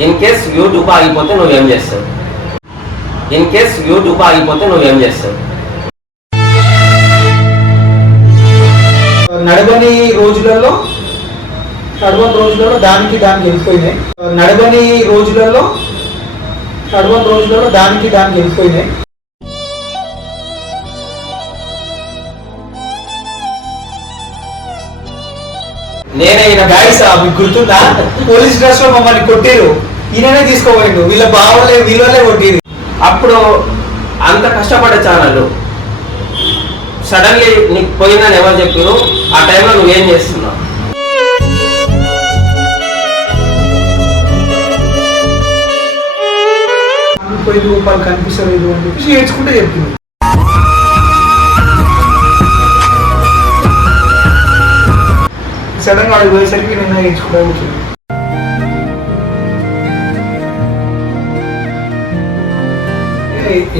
In case YouTube ఆగిపోతే నువ్వేం చేస్తావు? ఇన్ కేస్ యూట్యూబ్ ఆగిపోతే నువ్వేం చేస్తావు? నడవని రోజులలో దానికి వెళ్ళిపోయినాయి. నడవని రోజులలో దానికి వెళ్ళిపోయినాయి. నేనే గాయస్ మీకు గుర్తుందా, పోలీస్ డ్రెస్ లో మమ్మల్ని కొట్టారు, ఈయననే తీసుకోపోయిండు, వీళ్ళ బావలే వీళ్ళే కొట్టిరు. అప్పుడు అంత కష్టపడే ఛానల్ సడన్లీ నీకు పోయిందని ఎవరు చెప్పారు? ఆ టైంలో నువ్వేం చేస్తున్నావు? పోయి రూపాయలు కనిపిస్తలేదు అని చెప్పేసి ఏడ్చుకుంటే చెప్పింది. సడన్ గా వాడికి పోయేసరికి నిన్న ఏడ్చుకుంటా కూర్చుంది.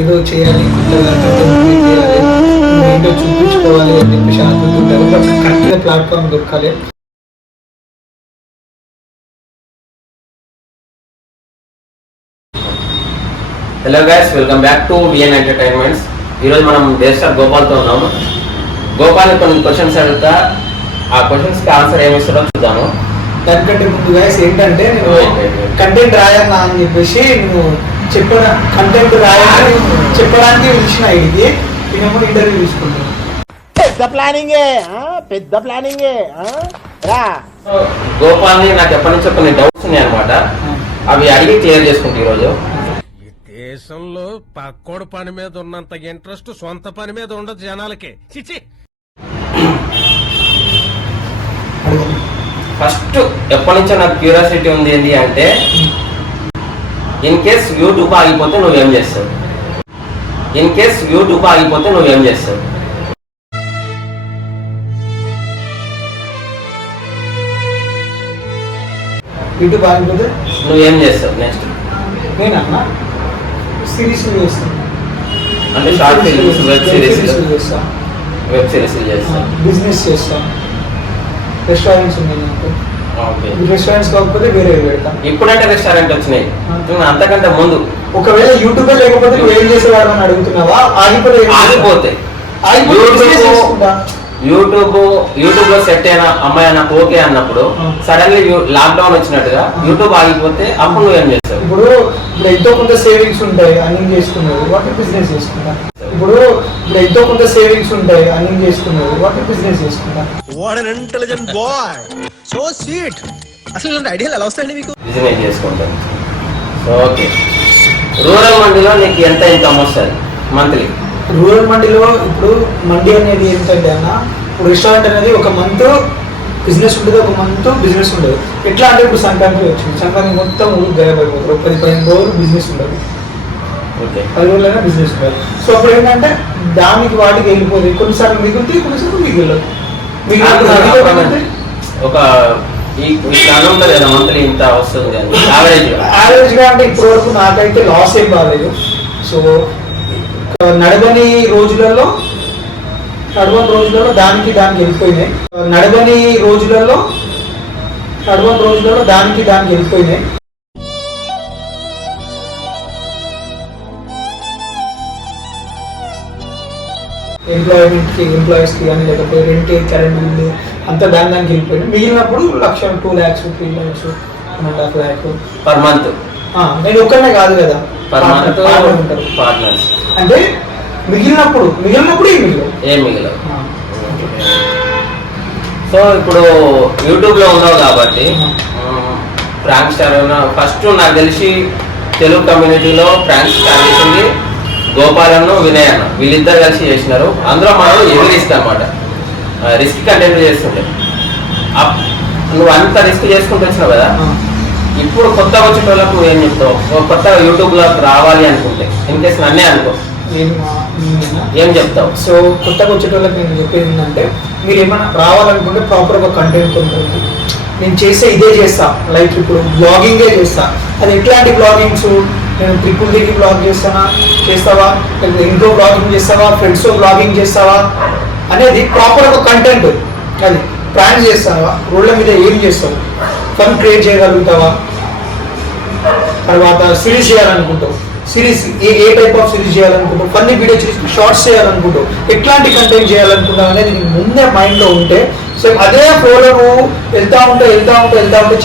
ఏదో చేయాలి, ఏంటో చూపించుకోవాలి అని చెప్పేసి అనుకుంటుంటారు. బట్ కరెక్ట్ గా ప్లాట్ఫామ్ దొరకాలి. Hello guys, welcome back to VN entertainments. ఈరోజు మనం డేస్టార్ గోపాల్తో ఉన్నాము. గోపాల్ కొన్ని క్వశ్చన్స్ అడుగుతా, ఆ క్వశ్చన్స్కి ఆన్సర్ ఏమి ఇస్తాడో చూద్దాము. దానికంటే ముందు గైస్ ఏంటంటే, నేను కంటెంట్ రాయన్నా అని చెప్పేసి నేను కంటెంట్ రాయాలని చెప్పడానికి పిలిచిన ఇది నేనేమో ఇంటర్వ్యూ తీసుకుంటాను. పెద్ద ప్లానింగే గోపాల్ని నాకు ఎప్పటి నుంచో కొన్ని డౌట్స్ ఉన్నాయి అనమాట. అవి అడిగి క్లియర్ చేసుకుంటే ఈరోజు. దేశంలో పక్కోడు పని మీద ఉన్నంత ఇంట్రెస్ట్ సొంత పని మీద ఉండదు జనాలకి. చిచి. ఫస్ట్ ఎప్పటి నుంచో నాకు క్యూరియాసిటీ ఉంది ఏంటి అంటే, ఇన్ కేస్ యూట్యూబ్ ఆగిపోతే నువ్వేం చేస్తావు? ఇన్ కేస్ యూట్యూబ్ ఆగిపోతే నువ్వేం చేస్తావు? యూట్యూబ్ ఆగిపోతే నువ్వేం చేస్తావు నెక్స్ట్? నేనన్నా సిరీస్ చేస్తాను, అంటే షార్ట్ ఫిల్మ్స్, వెబ్ సిరీస్ చేస్తాను, బిజినెస్ చేస్తాను, రెస్టారెంట్స్ ఉన్నాయి నాకు. రెస్టారెంట్స్ కాకపోతే వేరే పెడతాను. ఇప్పుడంటే రెస్టారెంట్ వచ్చినాయి, అంతకంటే ముందు ఒకవేళ యూట్యూబ్ లేకపోతే నువ్వు ఏం చేసేవాడు అని అడుగుతున్నావా? ఆగిపోతే యూట్యూబ్ లో సెట్ అయిన అమ్మాయి నాకు ఓకే అన్నప్పుడు సడన్లీ లాక్డౌన్ వచ్చినట్టుగా యూట్యూబ్ ఆగిపోతే అప్పుడు నువ్వేం చేస్తావు? ఇప్పుడు ఎంతో కొంత సేవింగ్స్ ఉంటాయి, అన్ని చేసుకున్నారు, వాటి బిజినెస్ చేసుకుంటా. ఇప్పుడు ఎంతో కొంత సేవింగ్స్ ఉంటాయి, అన్ని చేసుకున్నారు, వాటి బిజినెస్ చేసుకుంటా. Intelligent boy, so sweet. అసలు ఐడియాలు ఎలా వస్తాయండి మీకు? బిజినెస్ చేసుకుంటాను. ఓకే, రూరల్ మండీలో నీకు ఎంత ఇన్కమ్ వస్తుంది మంత్లీ? రూరల్ మండీలో ఇప్పుడు మండీ అనేది ఏంటంటే అన్న, ఇప్పుడు రెస్టారెంట్ అనేది ఒక మంత్ బిజినెస్ ఉంటుంది, ఒక మంత్ బిజినెస్ ఉండదు. ఎట్లా అంటే ఇప్పుడు సంక్రాంతి వచ్చింది, సంక్రాంతి మొత్తం ఊరికి గైపోతారు, 10-15 రోజులు బిజినెస్ ఉండదు, 10 రోజులైనా బిజినెస్ ఉండదు. సో అప్పుడు ఏంటంటే దానికి వాటికి వెళ్ళిపోతుంది, కొన్నిసార్లు మిగులుతాయి, కొన్నిసార్లు మిగిలిపోతుంది. ఒక ఉంటుంది కదా మంత్లీ ఇంత వస్తుంది యావరేజ్ గా అంటే ఇప్పటి వరకు నాకైతే లాస్ ఏం కాలేదు. సో నడవని రోజులలో దానికి వెళ్ళిపోయినాయి. నడవని రోజులలో దానికి వెళ్ళిపోయినాయి. ఎంప్లాయీస్ కి కానీ లేకపోతే రెంట్, కరెంట్ బిల్లు అంతా దానికి వెళ్ళిపోయినాయి. మిగిలినప్పుడు 1,00,000, 2 lakhs, 3 lakhs, 1.5 lakh per month. నేను ఒక్కనే కాదు కదా, పార్ట్నర్స్. అంటే మిగిలినప్పుడు ఏం మిగలవు. సో ఇప్పుడు యూట్యూబ్ లో ఉన్నావు కాబట్టి ప్రాంక్ స్టార్ ఫస్ట్ నాకు తెలిసి తెలుగు కమ్యూనిటీలో ప్రాంక్ స్టార్ చేసింది గోపాల్ అన్న, వినయ్ అన్న, వీళ్ళిద్దరు కలిసి చేసినారు. అందులో మనం ఎదిరిస్తాం అన్నమాట, రిస్క్ కంటెంట్ చేస్తుండే. నువ్వు అంత రిస్క్ చేసుకుంటూ వచ్చినావు కదా, ఇప్పుడు కొత్తగా వచ్చిన వాళ్ళకు ఏం చెప్తావు? కొత్తగా యూట్యూబ్ లో రావాలి అనుకుంటే, ఇన్ కేసు నన్నే అనుకో, ఏం చెప్తావు? సో కొత్తగా వచ్చేటోళ్ళకి నేను చెప్పేది ఏంటంటే, మీరు ఏమైనా రావాలనుకుంటే ప్రాపర్ ఒక కంటెంట్ ఉంటుంది. నేను చేస్తే ఇదే చేస్తా, లైక్ ఇప్పుడు బ్లాగింగే చేస్తా. అది ఎట్లాంటి బ్లాగింగ్స్? నేను ట్రిపుల్ దిగి బ్లాగ్ చేస్తావా, లేకపోతే ఇంట్లో బ్లాగింగ్ చేస్తావా, ఫ్రెండ్స్తో బ్లాగింగ్ చేస్తావా అనేది ప్రాపర్ ఒక కంటెంట్. అది ప్రాంక్ చేస్తావా, రోడ్ల మీద ఏం చేస్తావు, ఫన్ క్రియేట్ చేయగలుగుతావా, తర్వాత సిరీస్ చేయాలనుకుంటావు, series a type of series చేయాలనుకుంటావు, ఫన్నీ వీడియో చేసి షార్ట్స్ చేయాలనుకుంటావు, ఎట్లాంటి కంటెంట్ చేయాలనుకుంటావు అనేది నీకు ముందే మైండ్లో ఉంటే సో అదే ఫ్లోలో నువ్వు వెళ్తా ఉంటే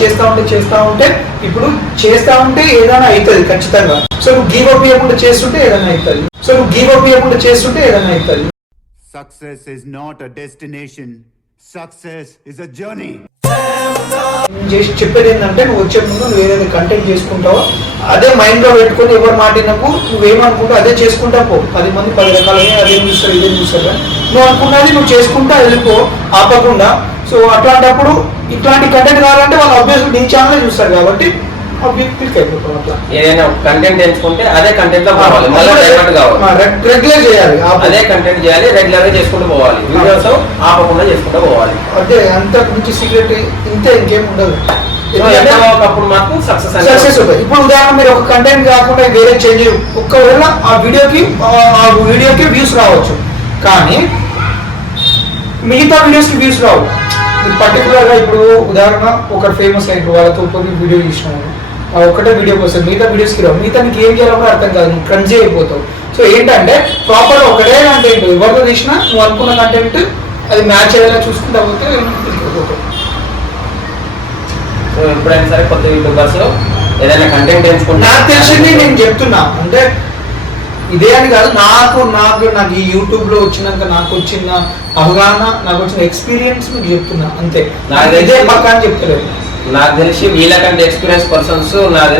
చేస్తూ ఉంటే ఇప్పుడు చేస్తూ ఉంటే ఏదైనా అవుతుంది ఖచ్చితంగా. సో నువ్వు గివ్ అప్ ఇవ్వకుండా చేస్తుంటే ఏదైనా అవుతుంది. Success is not a destination. Success is a journey. చేసి చెప్పేది ఏంటంటే నువ్వు వచ్చే ముందు నువ్వు ఏదైతే కంటెంట్ చేసుకుంటావో అదే మైండ్లో పెట్టుకొని ఎవరు మాటినప్పుడు నువ్వేమనుకుంటావు అదే చేసుకుంటా పో. 10 మంది 10 రకాలుగా అదేం చూస్తారు ఇదేం చూస్తారు కానీ నువ్వు అనుకున్నది నువ్వు చేసుకుంటా వెళ్ళిపో ఆపకుండా. సో అట్లాంటప్పుడు ఇట్లాంటి కంటెంట్ కావాలంటే వాళ్ళు ఆబ్వియస్లీ నీ ఛానల్ చూస్తారు కాబట్టి ఏదైనా కంటెంట్ ఎంచుకుంటే అదే కంటెంట్ లో పోవాలి, మళ్ళీ డైవర్ట్ కావాలి, రెగ్యులర్ చేయాలి, అదే కంటెంట్ చేయాలి, రెగ్యులర్ గా చేసుకుంటూ పోవాలి, వీడియోస్ ఆపకుండా చేసుకుంటూ పోవాలి. అదే అంత మంచి సీక్రెట్ ఇంతే, ఇంకేం ఉండదు. ఒకప్పుడు మాకు సక్సెస్ అవుతుంది. ఇప్పుడు ఉదాహరణ మీరు ఒక కంటెంట్ కాకుండా వేరే చేంజ్ ఒక్కవేళ ఆ వీడియోకి వ్యూస్ రావచ్చు కానీ మిగతా వీడియోస్కి వ్యూస్ రావు. పర్టికులర్గా ఇప్పుడు ఉదాహరణ ఒక ఫేమస్ అయిన వాళ్ళతో వీడియో చేసినాము, ఒకటే వీడియోకి వస్తుంది, మిగతా వీడియోస్కి రావు. మిగతా నీకు ఏం చేయాలో కూడా అర్థం కాదు, నువ్వు క్రంజీ అయిపోతావు. సో ఏంటంటే ప్రాపర్ ఒకటే కంటెంట్ ఎవరితో తీసినా నువ్వు అనుకున్న కంటెంట్ అది మ్యాచ్ అయ్యేలా చూసుకుంటా పోతే వెళ్ళిపోతావు. సో ఎప్పుడైనా సరే కొత్త యూట్యూబర్స్ ఏదైనా కంటెంట్ ఎంచుకుంటే నాకు తెలిసింది నేను చెప్తున్నా అంటే ఇదే అని కాదు, నాకు ఈ యూట్యూబ్లో వచ్చినాక నాకు వచ్చిన అవగాహన, నాకు వచ్చిన ఎక్స్పీరియన్స్ మీకు చెప్తున్నా అంతే. ఇదే పక్కా అని చెప్తలేదు. నాకు తెలిసి వీళ్ళకంటే ఎక్స్పీరియన్స్ పర్సన్స్ నాకు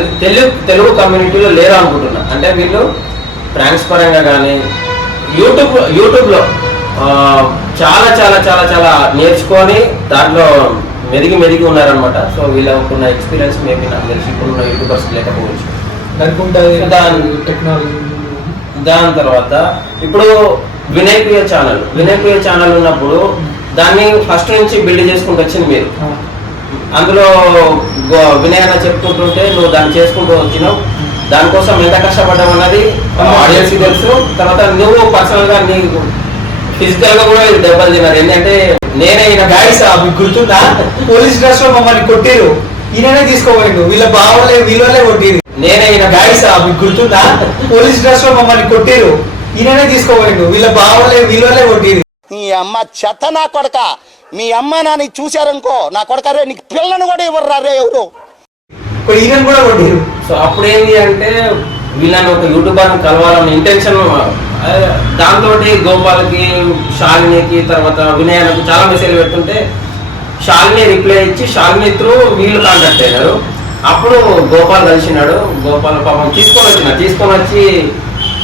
తెలుగు కమ్యూనిటీలో లేరు అనుకుంటున్నా. అంటే వీళ్ళు ప్రాంక్స్ పరంగా కానీ యూట్యూబ్లో చాలా చాలా చాలా చాలా నేర్చుకొని దాంట్లో మెరిగి ఉన్నారనమాట. సో వీళ్ళకున్న ఎక్స్పీరియన్స్ మేబీ నాకు తెలిసి ఇప్పుడున్న యూట్యూబర్స్ లేకపోవచ్చు. దాని తర్వాత ఇప్పుడు వినయ్ ప్రియ ఛానల్ ఉన్నప్పుడు దాన్ని ఫస్ట్ నుంచి బిల్డ్ చేసుకుంటూ వచ్చింది మీరు. అందులో వినయ్ అన్న చెప్పుకుంటుంటే నువ్వు దాన్ని చేసుకుంటూ వచ్చినావు, దానికోసం ఎంత కష్టపడ్డావు అన్నది ఆడియన్స్ తెలుసు. తర్వాత నువ్వు పర్సనల్ గా నీకు ఫిజికల్ గా కూడా దెబ్బలు తిన్నారు. ఏంటంటే నేనే గాయస్ మీకు గుర్తుందా, పోలీస్ డ్రెస్ లో మమ్మల్ని కొట్టిరు, ఈయననే తీసుకోవాలి, వీళ్ళ వీళ్ళే కొట్టిరు. నేనే గాయస్ మీకు గుర్తుందా, పోలీస్ డ్రెస్ లో మమ్మల్ని కొట్టిరు, ఈయననే తీసుకోవాలి, వీళ్ళే కొట్టిరు. నీ అమ్మ చెత్త నా కొడక, మీ అమ్మ నాని చూశారనుకో నా కొడక రే నీకు పిల్లను కూడా ఇవ్వరు రే ఎవరు, ఈయన కూడా కొట్టిరు. సో అప్పుడు ఏంటి అంటే వీళ్ళని ఒక యూట్యూబర్ కలవాలన్న ఇంటెన్షన్, దాంతో గోపాల్కి శాలినికి తర్వాత వినయానికి చాలా మెసేజ్ పెడుతుంటే శాలిని రిప్లై ఇచ్చి శాలిని త్రూ వీళ్ళు కాంటాక్ట్ అయినారు. అప్పుడు గోపాల్ కలిసినాడు. గోపాల్ పాపం తీసుకొని వచ్చి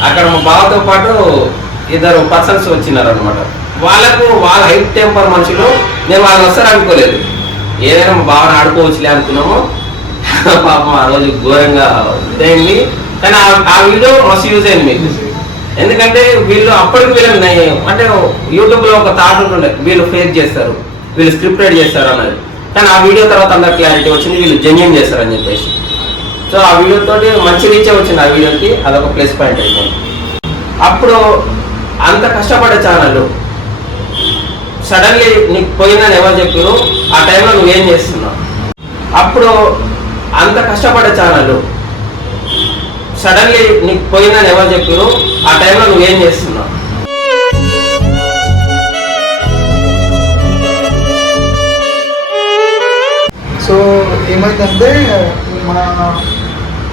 అక్కడ మా బావతో పాటు 2 పర్సన్స్ వచ్చినారు అనమాట. వాళ్ళ హైట్ టెంపర్ మనుషులు, నేను వాళ్ళు వస్తారు అనుకోలేదు, ఏదైనా మా బావని ఆడుకోవచ్చులే అనుకున్నాము. పాపం ఆ రోజు ఘోరంగా ఇదైంది. కానీ ఆ వీడియో మస్తు యూజ్ అయింది మీకు. ఎందుకంటే వీళ్ళు అప్పటికి వీళ్ళని అంటే యూట్యూబ్లో ఒక థాట్ ఉంటుండే వీళ్ళు ఫేక్ చేస్తారు, వీళ్ళు స్క్రిప్టెడ్ చేస్తారు అన్నది. కానీ ఆ వీడియో తర్వాత అందరు క్లారిటీ వచ్చింది వీళ్ళు జెన్యూన్ చేస్తారని చెప్పేసి. సో ఆ వీడియోతోటి మంచి రీచే వచ్చింది ఆ వీడియోకి, అదొక ప్లస్ పాయింట్ అయిపోయింది. అప్పుడు అంత కష్టపడే ఛానల్ సడన్లీ నీకు పోయిందని ఎవరు చెప్పారు, ఆ టైంలో నువ్వేం చేస్తున్నావు? అప్పుడు అంత కష్టపడే ఛానల్ సడన్లీ నీకు పోయిందని ఎవరు చెప్పారు, ఆ టైంలో నువ్వేం చేస్తున్నావు? సో ఏమైందంటే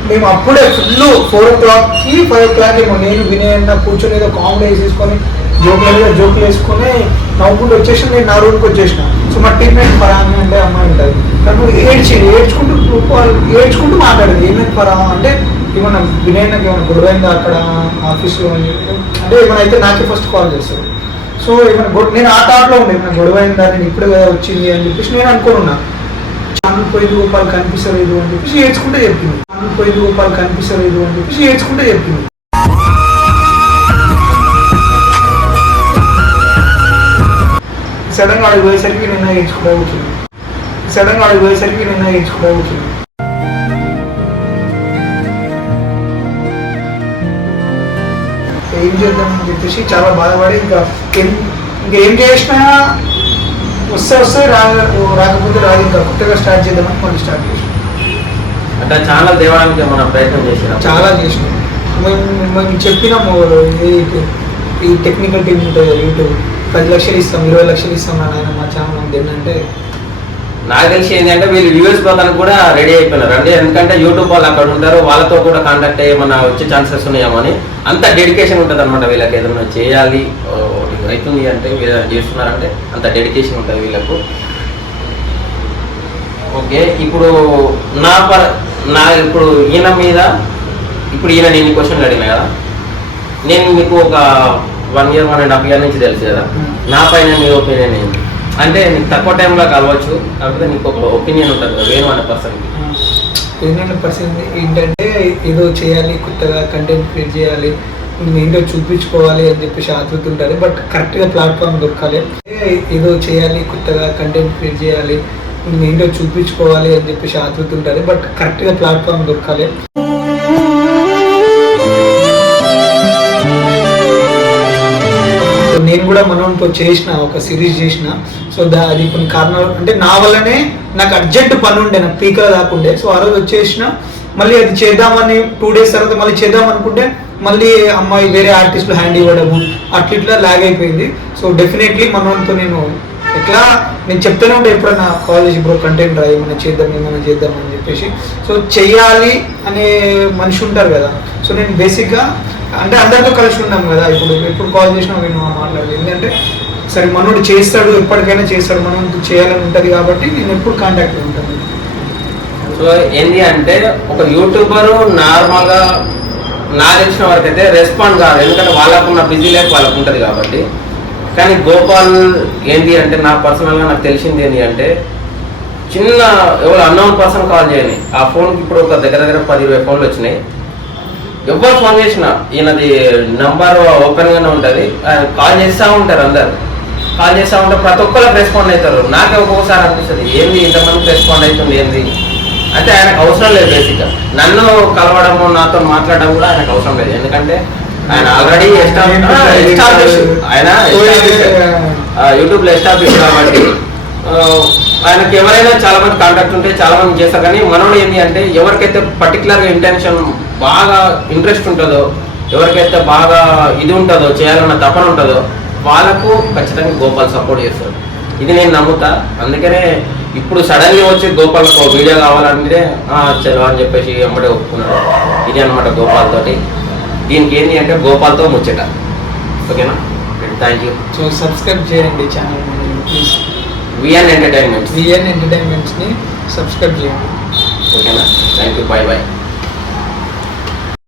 మేము అప్పుడే ఫుల్ 4 o'clockకి 5 o'clock ఏమో నేను వినయన్న కూర్చొని ఏదో కామెడీ వేసేసుకొని జోకులు వేసుకొని నవ్వుకుంటూ వచ్చేసి నేను నా రూమ్కి వచ్చేసిన. సో మా టీమ్మేట్ పరాని అంటే అమ్మాయి ఉంటుంది, తను ఏడ్చుకుంటూ మాట్లాడింది. ఏమైంది పరా అంటే ఏమన్నా వినయన్నకి ఏమైనా గొడవైందా అక్కడ ఆఫీస్లో అని చెప్పి, అంటే ఏమైనా అయితే నాకే ఫస్ట్ కాల్ చేస్తారు. సో ఏమైనా నేను ఆ థాట్లో ఉండే ఏమైనా గొడవైందా, నేను ఇప్పుడే కదా వచ్చింది అని చెప్పేసి నేను అనుకోనున్నా. ఛానల్ పోయింది రూపాయలు కనిపిస్తలేదు అని చెప్పేసి ఏడ్చుకుంటే చెప్పింది. సడన్గా వాడికి పోయేసరికి నిన్న ఏడ్చుకుంటా కూర్చుంది. ఏం చేద్దామని చెప్పేసి చాలా బాధపడి ఇంకేం చేసినా వస్తే రాకపోతే రాదు, ఇంకా కొత్తగా స్టార్ట్ చేద్దామని మళ్ళీ స్టార్ట్ చేసాం. అంటే ఛానల్ తేవడానికి మనం ప్రయత్నం చేసినాం. చాలా చేసినాం. మేము చెప్పినాము ఈ టెక్నికల్ టీం ఉంటుంది యూట్యూబ్ 10 లక్షలు ఇస్తాం 20 లక్షలు ఇస్తాం నాయన మా ఛానల్ ఏంటంటే నాకు తెలిసి ఏంటంటే వీళ్ళు వ్యూవర్స్ పోతానికి కూడా రెడీ అయిపోయినారు. అంటే ఎందుకంటే యూట్యూబ్ వాళ్ళు అక్కడ ఉంటారు, వాళ్ళతో కూడా కాంటాక్ట్ అయ్యి మన వచ్చే ఛాన్సెస్ ఉన్నాయేమో అని అంత డెడికేషన్ ఉంటుంది అనమాట వీళ్ళకి. ఏదైనా చేయాలి అవుతుంది అంటే వీళ్ళు చేస్తున్నారంటే అంత డెడికేషన్ ఉంటుంది వీళ్ళకు. ఓకే, ఇప్పుడు ఇప్పుడు ఈయన మీద ఇప్పుడు ఈయన నేను క్వశ్చన్లు అడిగినా కదా, నేను మీకు ఒక 1 year 1.5 year నుంచి తెలుసు కదా, నా పైన మీ ఒపీనియన్ ఏంటి? అంటే నీకు తక్కువ టైంలో కలవచ్చు, కాకపోతే నీకు ఒక ఒపీనియన్ ఉంటుంది కదా వేరే అనే పర్సన్కి. ఏంటంటే పర్సన్ ఏంటంటే ఏదో చేయాలి, కొత్తగా కంటెంట్ క్రియేట్ చేయాలి, ఏంటో చూపించుకోవాలి అని చెప్పేసి ఆతృత ఉంటుంది. బట్ కరెక్ట్గా ప్లాట్ఫామ్ దొరకాలి. ఏదో చేయాలి, కొత్తగా కంటెంట్ క్రియేట్ చేయాలి, ఏంటో చూపించుకోవాలి అని చెప్పేసి ఆతృత ఉంటుంది. బట్ కరెక్ట్గా ప్లాట్ఫామ్ దొరకాలి. నేను కూడా మనతో చేసిన ఒక సిరీస్ చేసిన. సో అది కొన్ని కారణాలు అంటే నా వల్లనే నాకు అర్జెంట్ పని ఉండే, నాకు పీకలు కాకుండే. సో ఆ రోజు వచ్చేసిన, మళ్ళీ అది చేద్దామని 2 days తర్వాత మళ్ళీ చేద్దాం అనుకుంటే మళ్ళీ అమ్మాయి వేరే ఆర్టిస్టులు హ్యాండ్ ఇవ్వడము అట్లా లాగ్ అయిపోయింది. సో డెఫినెట్లీ మనతో నేను చెప్తూనే ఉంటే ఎప్పుడన్నా కాలేజ్ బ్రో కంటెంట్ రా ఏమైనా చేద్దాం అని చెప్పేసి. సో చెయ్యాలి అనే మనిషి ఉంటారు కదా. సో నేను బేసిక్గా అంటే అందరితో కలిసి ఉన్నాం కదా, ఎప్పుడు కాల్ చేసినా నేను మాట్లాడలేదు. ఎందుకంటే సరే మనోడు చేస్తాడు, ఎప్పటికైనా చేస్తాడు, మనం చేయాలని ఉంటుంది కాబట్టి నేను ఎప్పుడు కాంటాక్ట్ ఉంటాను. సో ఏంటి అంటే ఒక యూట్యూబర్ నార్మల్గా నాకు తెలిసిన వరకు అయితే రెస్పాండ్ కాదు, ఎందుకంటే వాళ్ళకున్న బిజీ లైఫ్ వాళ్ళకు ఉంటుంది కాబట్టి. కానీ గోపాల్ ఏంటి అంటే నా పర్సనల్గా నాకు తెలిసింది ఏంటి అంటే చిన్న ఎవరు అన్నోన్ పర్సన్ కాల్ చేయని ఆ ఫోన్కి ఇప్పుడు ఒక దగ్గర 10-20 ఫోన్లు వచ్చినాయి. ఎవరు ఫోన్ చేసినా ఈయనది నంబర్ ఓపెన్గానే ఉంటుంది, కాల్ చేస్తూ ఉంటారు. అందరు కాల్ చేస్తూ ఉంటే ప్రతి ఒక్కరికి రెస్పాండ్ అవుతారు. నాకే ఒక్కొక్కసారి అనిపిస్తుంది ఏంది ఇంతమందికి రెస్పాండ్ అవుతుంది ఏంది అంటే ఆయనకు అవసరం లేదు. బేసిక్గా నన్ను కలవడము నాతో మాట్లాడడం కూడా ఆయనకు అవసరం లేదు, ఎందుకంటే ఆయన ఆల్రెడీ ఆయన యూట్యూబ్లో ఎస్టాబ్లిష్ కాబట్టి ఆయనకి ఎవరైనా చాలా మంది కాంటాక్ట్ ఉంటే చాలా మంది చేస్తారు. కానీ మనోడు ఏంటి అంటే ఎవరికైతే పర్టికులర్గా ఇంటెన్షన్ బాగా ఇంట్రెస్ట్ ఉంటుందో, ఎవరికైతే బాగా ఇది ఉంటుందో, చేయాలన్న తపన ఉంటుందో వాళ్ళకు ఖచ్చితంగా గోపాల్ సపోర్ట్ చేస్తారు. ఇది నేను నమ్ముతా. అందుకనే ఇప్పుడు సడన్గా వచ్చి గోపాల్కి వీడియో కావాలంటే చలో అని చెప్పేసి అమ్మడే ఒప్పుకున్నాడు. ఇది అనమాట గోపాల్ తోటి. దీనికి ఏంటి అంటే గోపాల్తో ముచ్చట. ఓకేనా, థ్యాంక్ యూ. సో సబ్స్క్రైబ్ చేయండి ఛానల్ ప్లీజ్. విఎన్ ఎంటర్టైన్మెంట్స్ని సబ్స్క్రైబ్ చేయండి. ఓకేనా, థ్యాంక్ యూ, బాయ్ బాయ్.